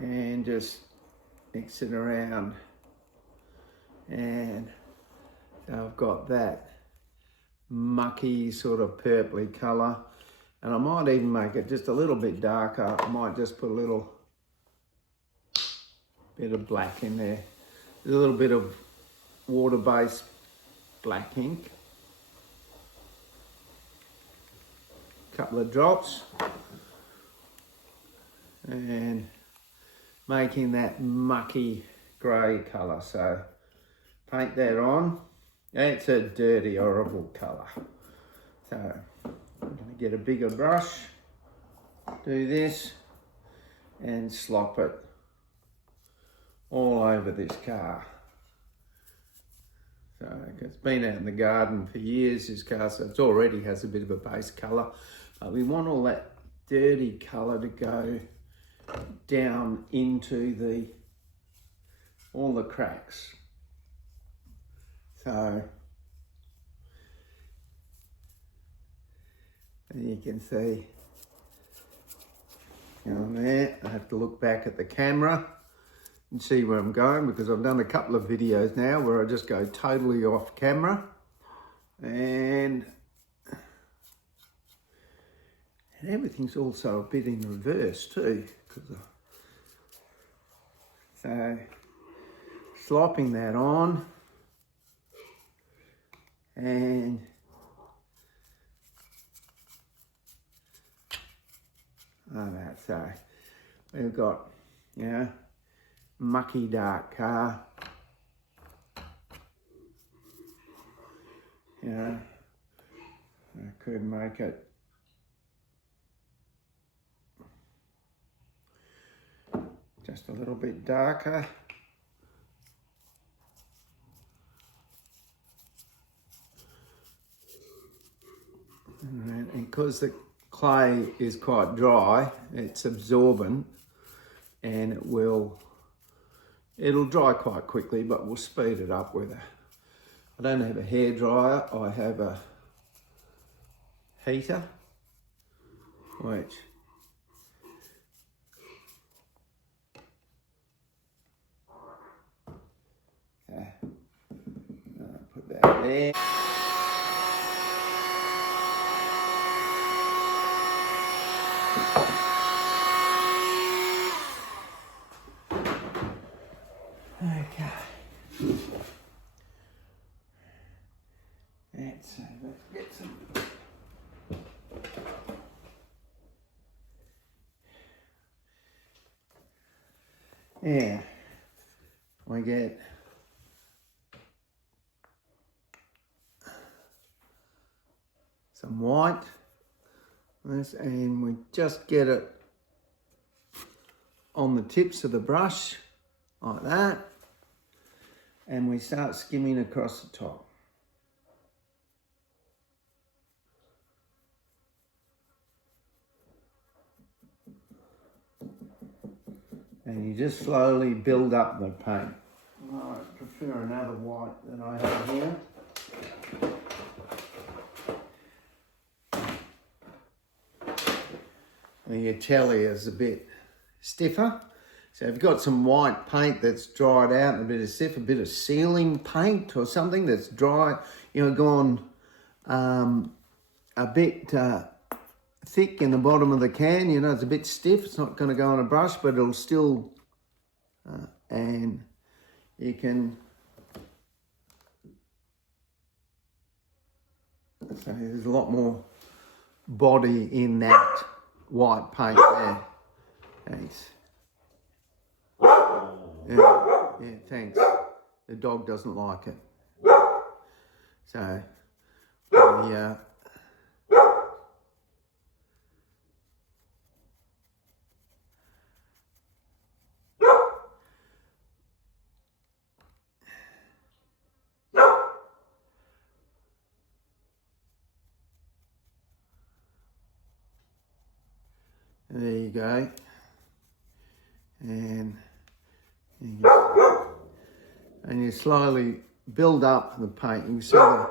and just mix it around. And so I've got that mucky sort of purpley colour, and I might even make it just a little bit darker. I might just put a little bit of black in there. There's a little bit of water-based black ink. A couple of drops. And making that mucky grey colour. So paint that on. It's a dirty, horrible colour. So I'm going to get a bigger brush, do this, and slop it all over this car. So it's been out in the garden for years, this car, so it already has a bit of a base colour. But we want all that dirty colour to go down into all the cracks. So and you can see on there, I have to look back at the camera and see where I'm going, because I've done a couple of videos now where I just go totally off camera, and everything's also a bit in reverse too. So slopping that on, and so we've got, mucky dark car. I could make it just a little bit darker. And because the clay is quite dry, it's absorbent, and it'll dry quite quickly, but we'll speed it up with I don't have a hairdryer, I have a heater, which put that there. Okay. Let's get some. Yeah, we get some white, and we just get it on the tips of the brush like that, and we start skimming across the top. And you just slowly build up the paint. I prefer another white that I have here. The Italia is a bit stiffer. So if you've got some white paint that's dried out and a bit of stiff, a bit of sealing paint or something that's dry, gone a bit thick in the bottom of the can, it's a bit stiff, it's not going to go on a brush, but it'll still, and you can, so there's a lot more body in that white paint there. Thanks. Yeah, thanks. The dog doesn't like it. So, yeah. There you go. And you slowly build up the paint. You can see the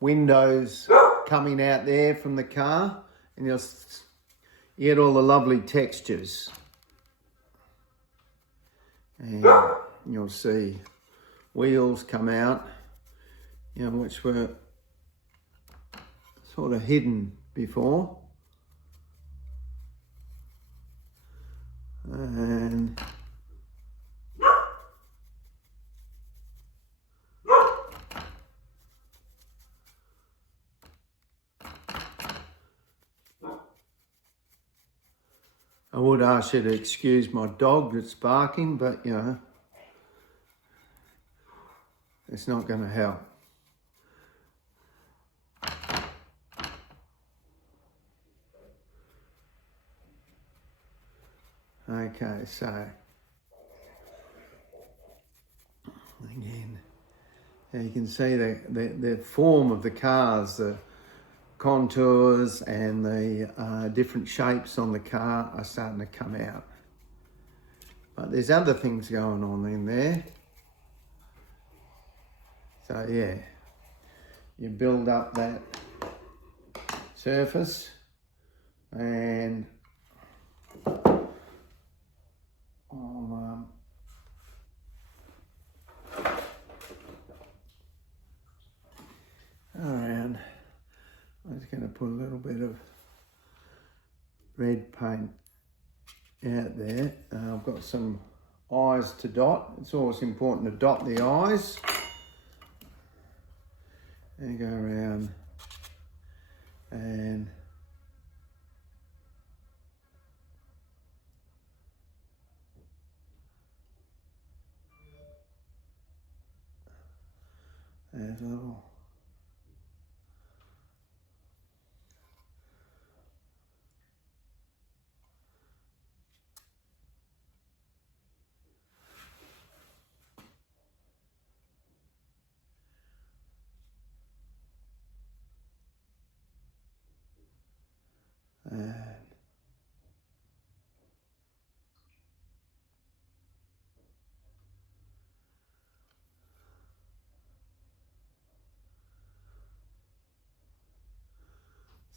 windows coming out there from the car, and you get all the lovely textures. and you'll see wheels come out, you know, which were sort of hidden before. And I would ask you to excuse my dog that's barking, but you know, it's not going to help. Okay, so again, you can see the form of the cars, the contours and the different shapes on the car are starting to come out. But there's other things going on in there. So yeah, you build up that surface and around. I'm just going to put a little bit of red paint out there. I've got some eyes to dot. It's always important to dot the eyes. And go around and there's a little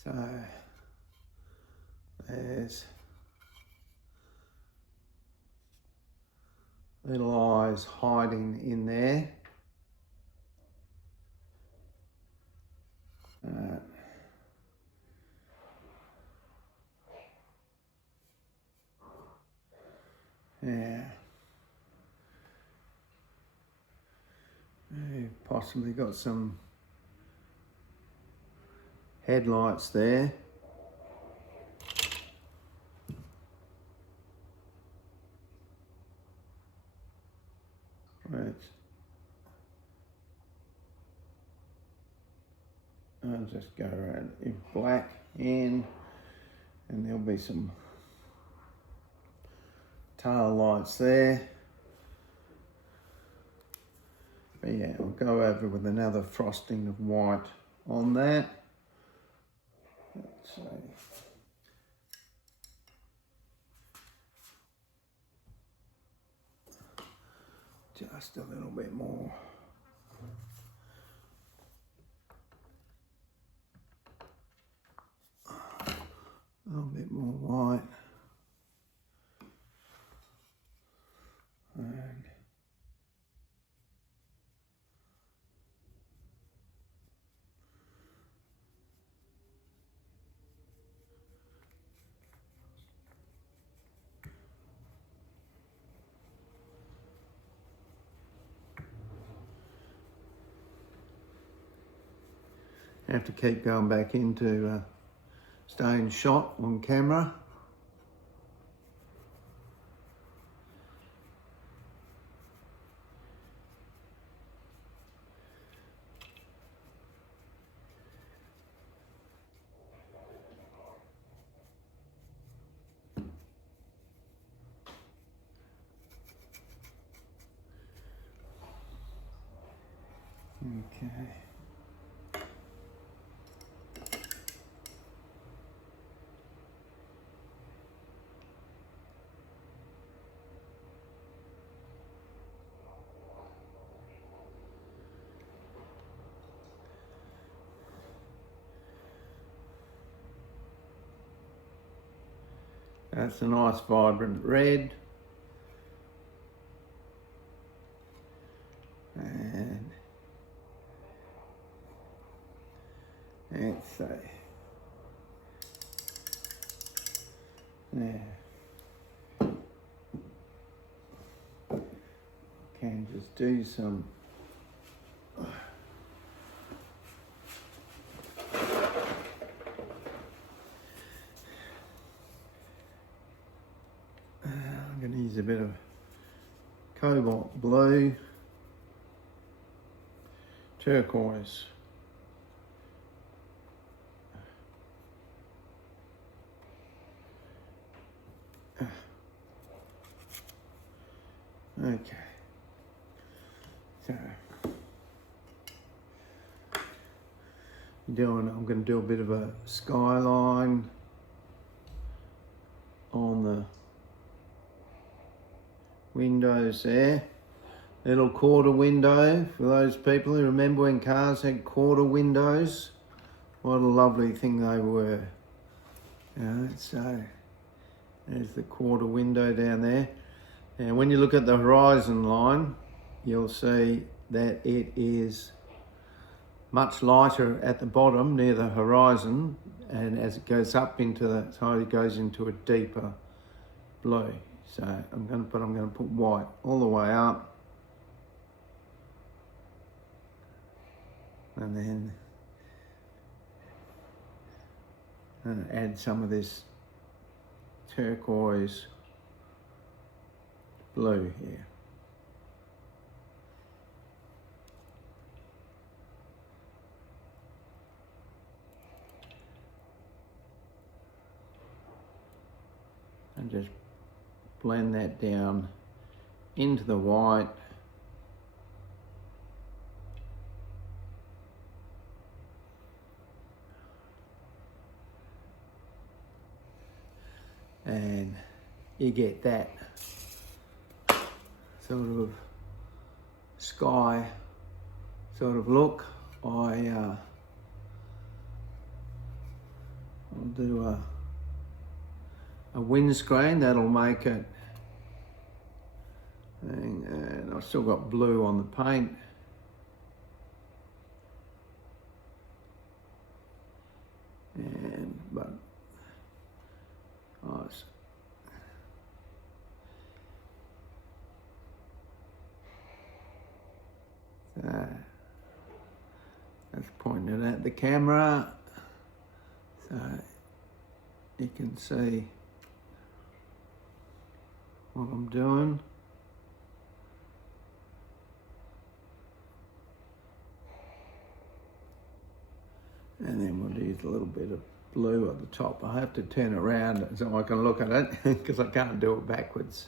so there's little eyes hiding in there. Yeah. You've possibly got some headlights there. Right. I'll just go around in black in, and there'll be some tail lights there. But yeah, I'll go over with another frosting of white on that. Let's see. Just a little bit more. A little bit more white. And have to keep going back into staying shot on camera. Okay. That's a nice vibrant red. Let's see. There. Can just do some I'm going to use a bit of cobalt blue, turquoise, okay, so I'm going to do a bit of a skyline on the windows there. Little quarter window for those people who remember when cars had quarter windows. What a lovely thing they were. So there's the quarter window down there. And when you look at the horizon line, you'll see that it is much lighter at the bottom near the horizon, and as it goes up into the side, it goes into a deeper blue. So I'm going to put white all the way up, and then add some of this turquoise blue here. And just blend that down into the white. And you get that sort of sky sort of look. I'll do a windscreen that'll make it, and I've still got blue on the paint. But nice. So that's pointed at the camera, so you can see what I'm doing. And then we'll use a little bit of blue at the top. I have to turn it around so I can look at it because I can't do it backwards.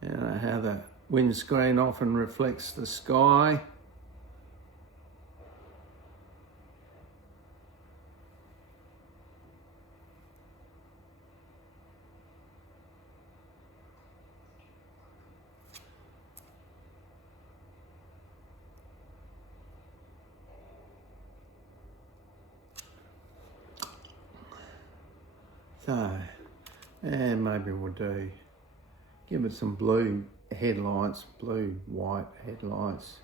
And how the windscreen often reflects the sky. So, and maybe we'll give it some blue headlights, blue, white headlights.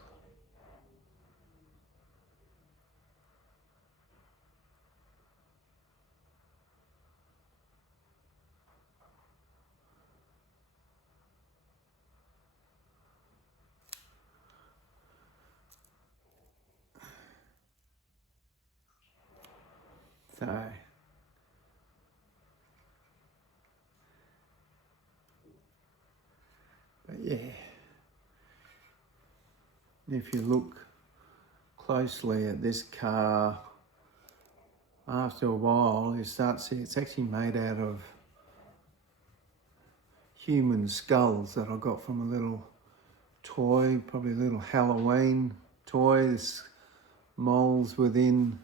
So, but yeah, if you look closely at this car, after a while you start to see it's actually made out of human skulls that I got from a little toy, probably a little Halloween toy. There's moles within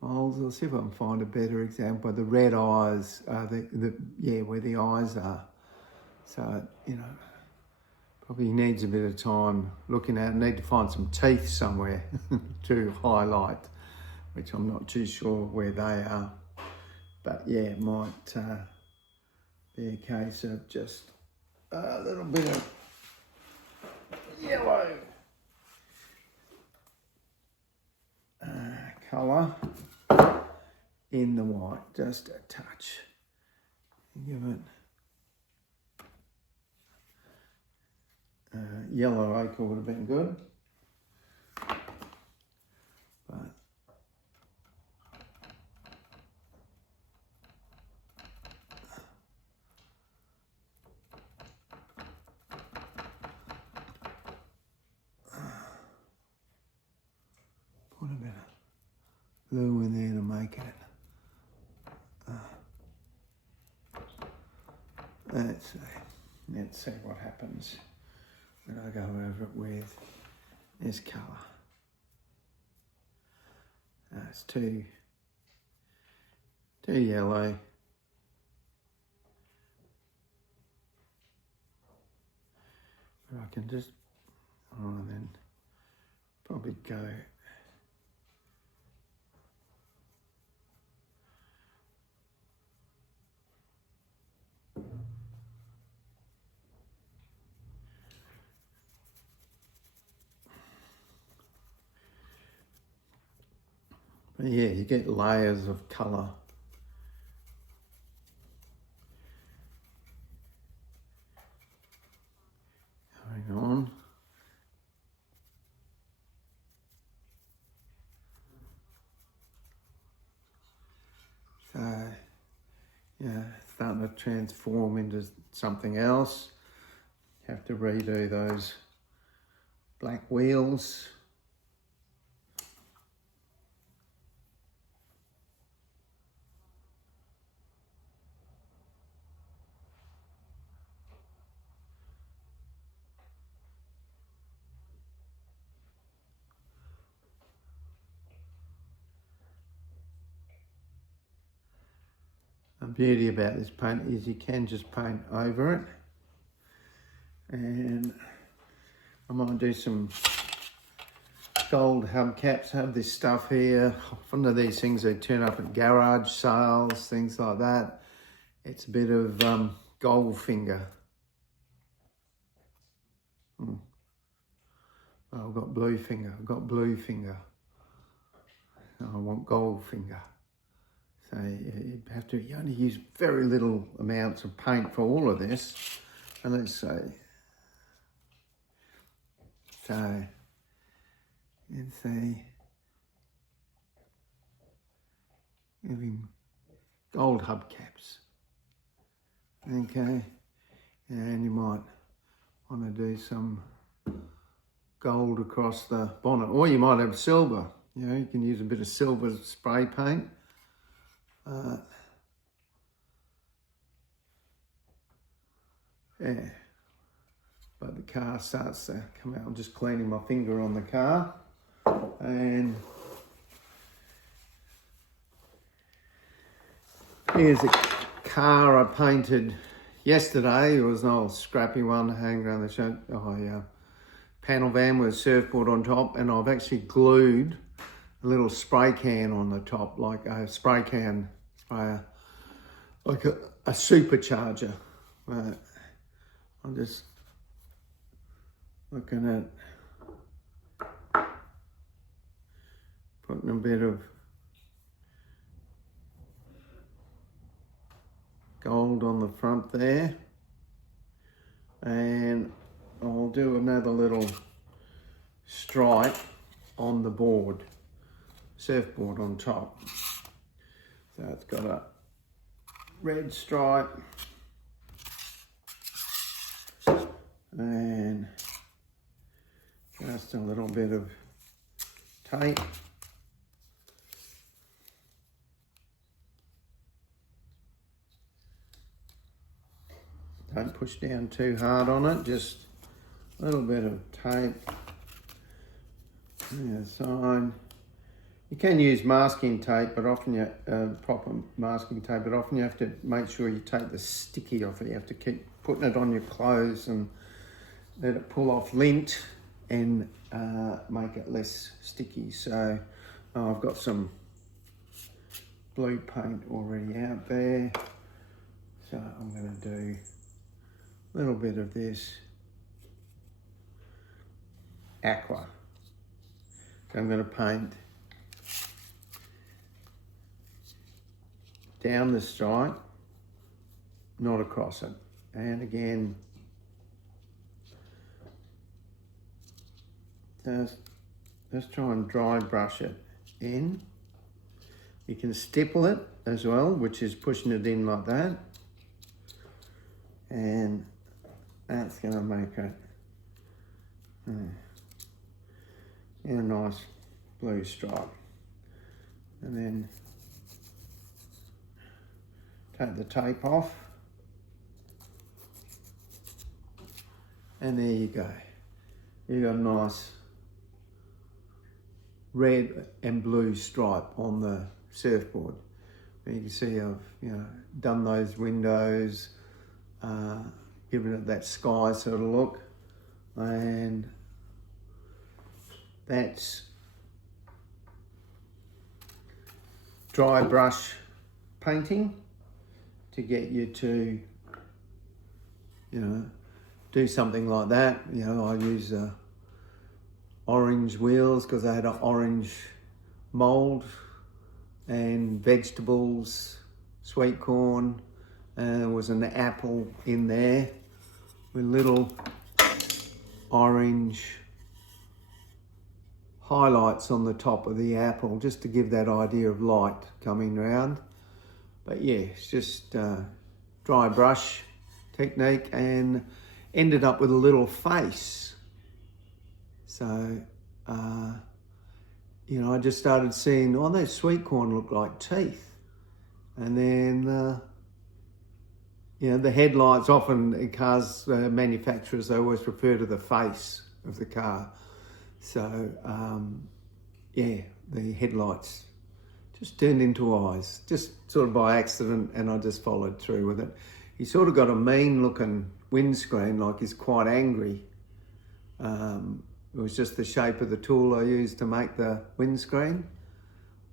moles. I'll see if I can find a better example. The red eyes are where the eyes are. So, probably needs a bit of time looking at it. Need to find some teeth somewhere to highlight, which I'm not too sure where they are. But yeah, it might be a case of just a little bit of yellow colour in the white, just a touch. Give it yellow ochre would have been good, but put a bit of blue in there to make it. Let's see what happens when I go over it with this colour. It's too yellow. But I can just, and then probably go. But yeah, you get layers of colour. Going on. So, yeah, starting to transform into something else. Have to redo those black wheels. The beauty about this paint is you can just paint over it, and I might do some gold hubcaps. I have this stuff here. One of these things they turn up at garage sales, things like that. It's a bit of Goldfinger. Oh, I've got Bluefinger. I've got Bluefinger. I want Goldfinger. So you only use very little amounts of paint for all of this. And let's say, let's say, having gold hubcaps. Okay, and you might want to do some gold across the bonnet, or you might have silver. You know, you can use a bit of silver spray paint. Yeah, but the car starts to come out. I'm just cleaning my finger on the car, and here's a car I painted yesterday. It was an old scrappy one hanging around the show. Oh yeah, panel van with a surfboard on top, and I've actually glued a little spray can on the top, like a spray can sprayer, like a supercharger. Right. I'm just looking at putting a bit of gold on the front there, and I'll do another little stripe on the board, surfboard on top. So it's got a red stripe and just a little bit of tape. Don't push down too hard on it, just a little bit of tape. Yeah, sign. You can use masking tape, but often proper masking tape, but often you have to make sure you take the sticky off it. You have to keep putting it on your clothes and let it pull off lint and make it less sticky. So I've got some blue paint already out there. So I'm going to do a little bit of this aqua. So I'm going to paint down the stripe, not across it. And again, just try and dry brush it in. You can stipple it as well, which is pushing it in like that. And that's going to make it a nice blue stripe. And then take the tape off. And there you go. You've got a nice red and blue stripe on the surfboard. You can see I've done those windows, given it that sky sort of look, and that's dry brush painting to get you to do something like that. I use orange wheels because I had an orange mould, and vegetables, sweet corn, and there was an apple in there with little orange highlights on the top of the apple, just to give that idea of light coming round. But yeah, it's just dry brush technique, and ended up with a little face. So I just started seeing, those sweet corn look like teeth. And then, the headlights, often cars, manufacturers, they always refer to the face of the car. So, the headlights just turned into eyes, just sort of by accident, and I just followed through with it. He sort of got a mean looking windscreen, like he's quite angry. It was just the shape of the tool I used to make the windscreen.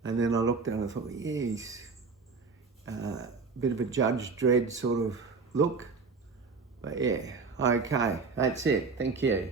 And then I looked at it and I thought, he's a bit of a Judge Dredd sort of look. But yeah, okay, that's it. Thank you.